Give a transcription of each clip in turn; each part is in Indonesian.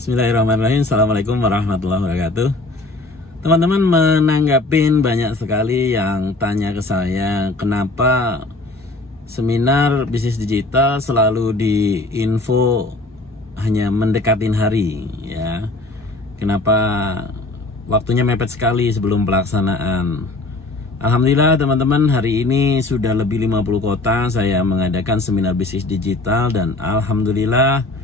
Bismillahirrahmanirrahim. Assalamualaikum warahmatullahi wabarakatuh. Teman-teman menanggapin banyak sekali yang tanya ke saya, kenapa seminar bisnis digital selalu diinfo hanya mendekatin hari, ya. Kenapa waktunya mepet sekali sebelum pelaksanaan. Alhamdulillah teman-teman, hari ini sudah lebih 50 kota saya mengadakan seminar bisnis digital, dan alhamdulillah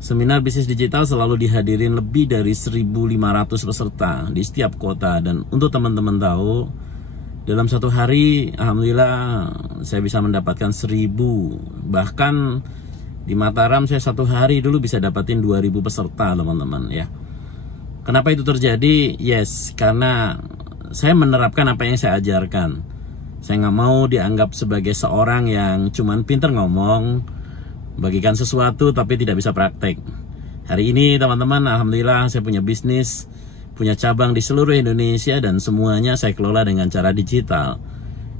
seminar bisnis digital selalu dihadirin lebih dari 1.500 peserta di setiap kota. Dan untuk teman-teman tahu, dalam satu hari alhamdulillah saya bisa mendapatkan 1.000. Bahkan di Mataram saya satu hari dulu bisa dapatin 2.000 peserta, teman-teman, ya. Kenapa itu terjadi? Yes, karena saya menerapkan apa yang saya ajarkan. Saya nggak mau dianggap sebagai seorang yang cuman pinter ngomong, bagikan sesuatu tapi tidak bisa praktek. Hari ini teman-teman, alhamdulillah saya punya bisnis, punya cabang di seluruh Indonesia, dan semuanya saya kelola dengan cara digital.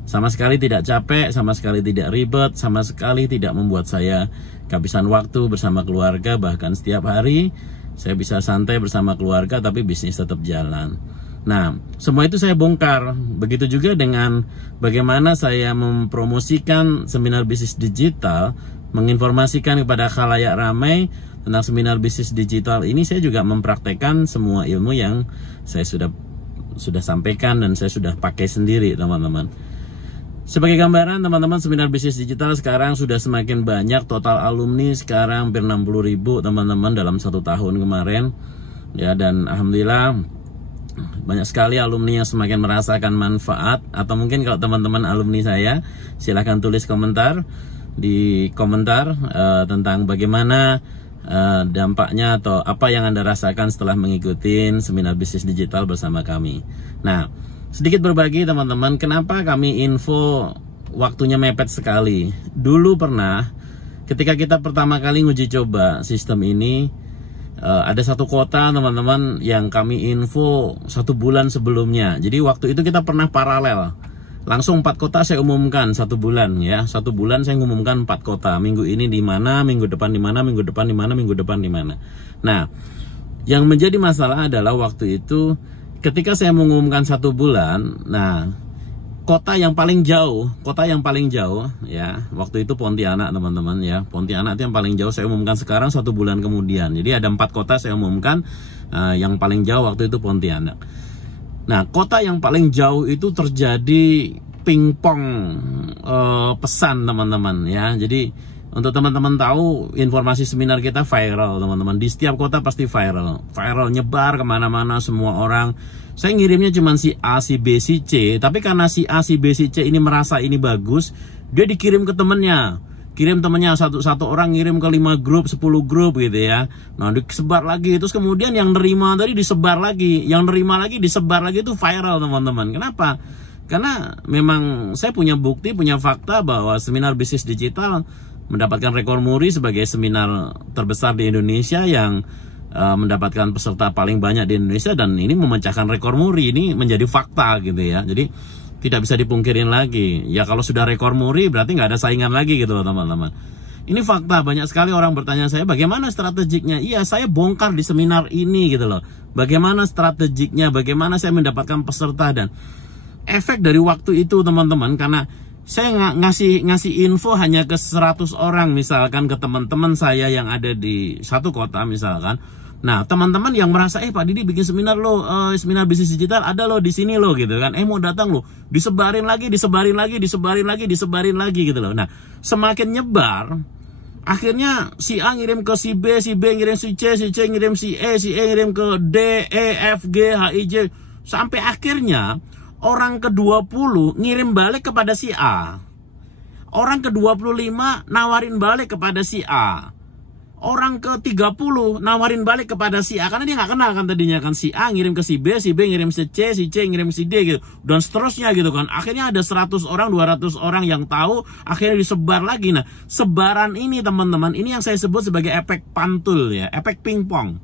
Sama sekali tidak capek, sama sekali tidak ribet, sama sekali tidak membuat saya kehabisan waktu bersama keluarga. Bahkan setiap hari saya bisa santai bersama keluarga tapi bisnis tetap jalan. Nah, semua itu saya bongkar. Begitu juga dengan bagaimana saya mempromosikan seminar bisnis digital, menginformasikan kepada khalayak ramai tentang seminar bisnis digital ini. Saya juga mempraktekkan semua ilmu yang saya sudah sampaikan dan saya sudah pakai sendiri, teman-teman. Sebagai gambaran, teman-teman, seminar bisnis digital sekarang sudah semakin banyak. Total alumni sekarang hampir 60.000, teman-teman, dalam 1 tahun kemarin, ya. Dan alhamdulillah banyak sekali alumni yang semakin merasakan manfaat. Atau mungkin kalau teman-teman alumni saya, silahkan tulis komentar di komentar tentang bagaimana dampaknya atau apa yang Anda rasakan setelah mengikuti seminar bisnis digital bersama kami. Nah, sedikit berbagi, teman-teman, kenapa kami info waktunya mepet sekali. Dulu pernah ketika kita pertama kali nguji coba sistem ini, ada satu kota, teman-teman, yang kami info 1 bulan sebelumnya. Jadi waktu itu kita pernah paralel, langsung 4 kota saya umumkan 1 bulan, ya. 1 bulan saya umumkan 4 kota. Minggu ini di mana, minggu depan di mana, minggu depan di mana, minggu depan di mana. Nah, yang menjadi masalah adalah waktu itu ketika saya mengumumkan 1 bulan, nah, kota yang paling jauh, ya, waktu itu Pontianak, teman-teman, ya. Pontianak itu yang paling jauh saya umumkan sekarang 1 bulan kemudian. Jadi ada 4 kota saya umumkan, yang paling jauh waktu itu Pontianak. Nah, kota yang paling jauh itu terjadi pingpong pesan, teman-teman, ya. Jadi untuk teman-teman tahu, informasi seminar kita viral, teman-teman. Di setiap kota pasti viral, nyebar kemana-mana, semua orang. Saya ngirimnya cuma si A, si B, si C. Tapi karena si A, si B, si C ini merasa ini bagus, dia dikirim ke temennya. Kirim temennya, satu orang ngirim ke 5 grup, 10 grup gitu, ya. Nah, disebar lagi. Terus kemudian yang nerima tadi disebar lagi, yang nerima lagi disebar lagi, itu viral, teman-teman. Kenapa? Karena memang saya punya bukti, punya fakta bahwa seminar bisnis digital mendapatkan rekor muri sebagai seminar terbesar di Indonesia yang mendapatkan peserta paling banyak di Indonesia, dan ini memecahkan rekor muri. Ini menjadi fakta gitu, ya. Jadi tidak bisa dipungkirin lagi. Ya, kalau sudah rekor muri berarti nggak ada saingan lagi gitu loh, teman-teman. Ini fakta. Banyak sekali orang bertanya saya, bagaimana strategiknya? Iya, saya bongkar di seminar ini gitu loh. Bagaimana strategiknya? Bagaimana saya mendapatkan peserta dan efek dari waktu itu, teman-teman. Karena saya ngasih info hanya ke 100 orang, misalkan ke teman-teman saya yang ada di satu kota, misalkan. Nah, teman-teman yang merasa, Pak Didi bikin seminar lo, seminar bisnis digital ada lo di sini lo, gitu kan. Mau datang lo, disebarin lagi gitu loh. Nah, semakin nyebar, akhirnya si A ngirim ke si B ngirim si C ngirim si E ngirim ke D, E, F, G, H, I, J, sampai akhirnya orang ke-20 ngirim balik kepada si A. Orang ke-25 nawarin balik kepada si A. Orang ke-30 nawarin balik kepada si A. Karena dia nggak kenal kan tadinya kan. Si A ngirim ke si B ngirim si C ngirim si D gitu. Dan seterusnya gitu kan. Akhirnya ada 100 orang, 200 orang yang tahu. Akhirnya disebar lagi. Nah, sebaran ini, teman-teman, ini yang saya sebut sebagai efek pantul, ya. Efek pingpong.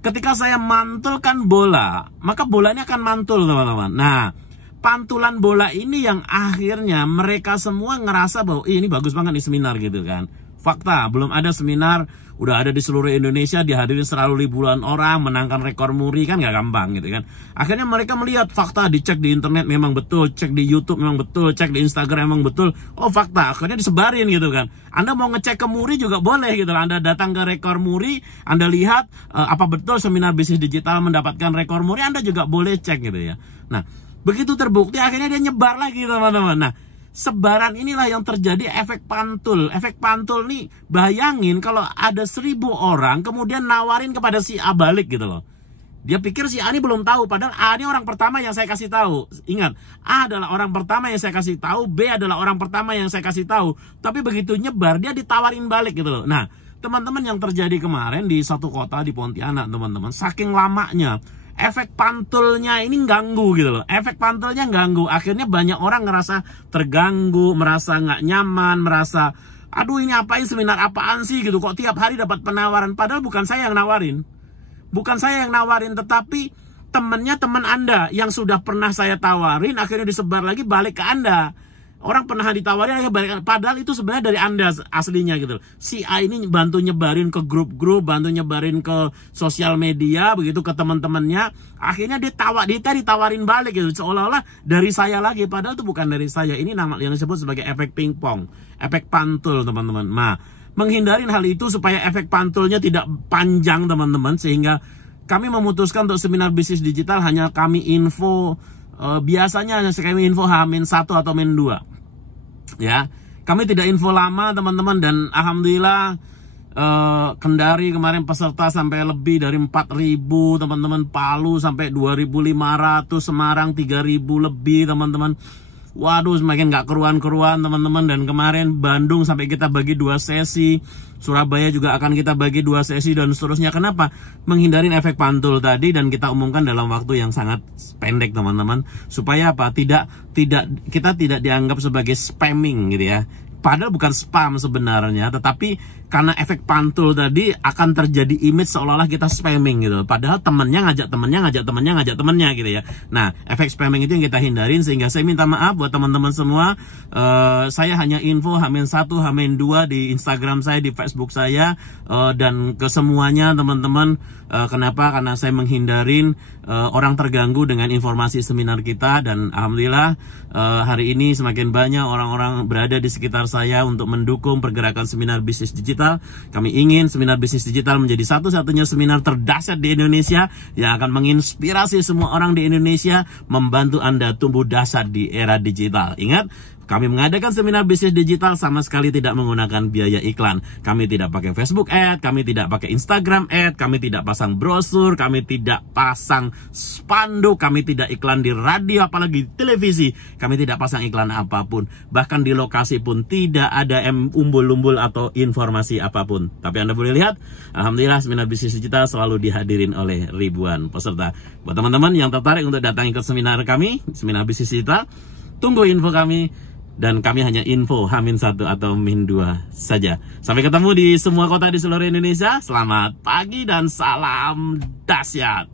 Ketika saya mantulkan bola, maka bolanya akan mantul, teman-teman. Nah, pantulan bola ini yang akhirnya mereka semua ngerasa bahwa ini bagus banget nih seminar gitu kan. Fakta, belum ada seminar udah ada di seluruh Indonesia, dihadirin selalu ribuan orang, menangkan rekor muri, kan nggak gampang gitu kan. Akhirnya mereka melihat fakta, dicek di internet memang betul, cek di YouTube memang betul, cek di Instagram memang betul, oh fakta, akhirnya disebarin gitu kan. Anda mau ngecek ke muri juga boleh gitu lah. Anda datang ke rekor muri, Anda lihat apa betul seminar bisnis digital mendapatkan rekor muri, Anda juga boleh cek gitu ya. Nah, begitu terbukti akhirnya dia nyebar lagi teman-teman. Nah, sebaran inilah yang terjadi efek pantul. Efek pantul nih, bayangin kalau ada 1000 orang kemudian nawarin kepada si A balik gitu loh. Dia pikir si A ini belum tahu, padahal A ini orang pertama yang saya kasih tahu. Ingat, A adalah orang pertama yang saya kasih tahu, B adalah orang pertama yang saya kasih tahu. Tapi begitu nyebar, dia ditawarin balik gitu loh. Nah, teman-teman, yang terjadi kemarin di satu kota di Pontianak, teman-teman, saking lamanya efek pantulnya ini ganggu gitu loh. Efek pantulnya ganggu. Akhirnya banyak orang ngerasa terganggu, merasa nggak nyaman, merasa aduh ini apain, seminar apaan sih gitu. Kok tiap hari dapat penawaran. Padahal bukan saya yang nawarin. Bukan saya yang nawarin, tetapi temennya teman Anda yang sudah pernah saya tawarin akhirnya disebar lagi balik ke Anda. Orang pernah ditawarin akhirnya balik, padahal itu sebenarnya dari Anda aslinya gitu. Si A ini bantu nyebarin ke grup-grup, bantu nyebarin ke sosial media, begitu ke teman-temannya. Akhirnya dia ditawarin balik gitu, seolah-olah dari saya lagi, padahal itu bukan dari saya. Ini nama yang disebut sebagai efek pingpong, efek pantul teman-teman. Nah, menghindarin hal itu supaya efek pantulnya tidak panjang teman-teman, sehingga kami memutuskan untuk seminar bisnis digital hanya kami info, biasanya hanya kami info H-1 atau -2 ya. Kami tidak info lama teman-teman, dan alhamdulillah Kendari kemarin peserta sampai lebih dari 4.000 teman-teman, Palu sampai 2.500, Semarang 3.000 lebih teman-teman. Waduh, semakin gak keruan-keruan teman-teman. Dan kemarin Bandung sampai kita bagi 2 sesi, Surabaya juga akan kita bagi 2 sesi, dan seterusnya. Kenapa? Menghindarin efek pantul tadi, dan kita umumkan dalam waktu yang sangat pendek teman-teman. Supaya apa? Kita tidak dianggap sebagai spamming gitu ya. Padahal bukan spam sebenarnya, tetapi karena efek pantul tadi akan terjadi image seolah-olah kita spamming gitu. Padahal temennya ngajak temennya gitu ya. Nah, efek spamming itu yang kita hindarin, sehingga saya minta maaf buat teman-teman semua. Saya hanya info H-1, H-2 di Instagram saya, di Facebook saya, dan ke semuanya teman-teman. Kenapa? Karena saya menghindarin orang terganggu dengan informasi seminar kita, dan alhamdulillah hari ini semakin banyak orang-orang berada di sekitar saya untuk mendukung pergerakan seminar bisnis digital. Kami ingin seminar bisnis digital menjadi satu-satunya seminar terdahsyat di Indonesia yang akan menginspirasi semua orang di Indonesia, membantu Anda tumbuh dahsyat di era digital. Ingat, kami mengadakan seminar bisnis digital sama sekali tidak menggunakan biaya iklan. Kami tidak pakai Facebook ad, kami tidak pakai Instagram ad, kami tidak pasang brosur, kami tidak pasang spanduk, kami tidak iklan di radio apalagi televisi. Kami tidak pasang iklan apapun. Bahkan di lokasi pun tidak ada umbul-umbul atau informasi apapun. Tapi Anda boleh lihat, alhamdulillah seminar bisnis digital selalu dihadirin oleh ribuan peserta. Buat teman-teman yang tertarik untuk datang ikut seminar kami, seminar bisnis digital, tunggu info kami. Dan kami hanya info H-1 atau -2 saja. Sampai ketemu di semua kota di seluruh Indonesia. Selamat pagi dan salam dahsyat.